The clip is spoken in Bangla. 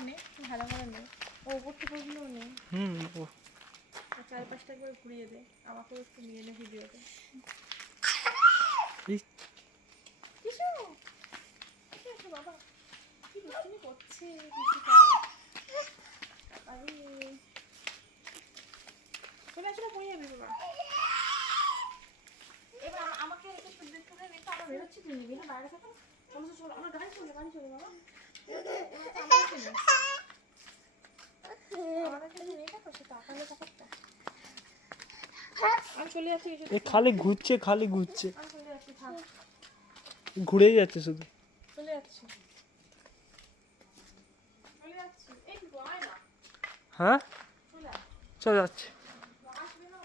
অনেক ভালো করে নেই, ও উপর থেকে ওগুলো নেই। ও চারপাশটা একবার ঘুরিয়ে দে, আমাকেও একটু নিয়ে নে ভিডিওতে। কিছু এসো বাবা, কি দুষ্টুমি করছে কিছুটা। আরে চলে আসলে পড়ে যাবি বাবা। এবার আমাকে একটু একটু একটু আমরা বেরোচ্ছি, তুই নিবি না বাইরে থাকো। চলো চলো, আমার গাড়ি চলে বাবা। এবার তো আমাকে নেই, আমাদের কাছে নেই তো, সেটা তাহলে ব্যাপারটা। আমি চলে যাচ্ছি, খালি ঘুরছে আমি চলে যাচ্ছি, থাক। ঘুরেই যাচ্ছে শুধু। চলে যাচ্ছি এই তো আয় না। হ্যাঁ চলে আয়। চলে যাচ্ছে। আসবে না,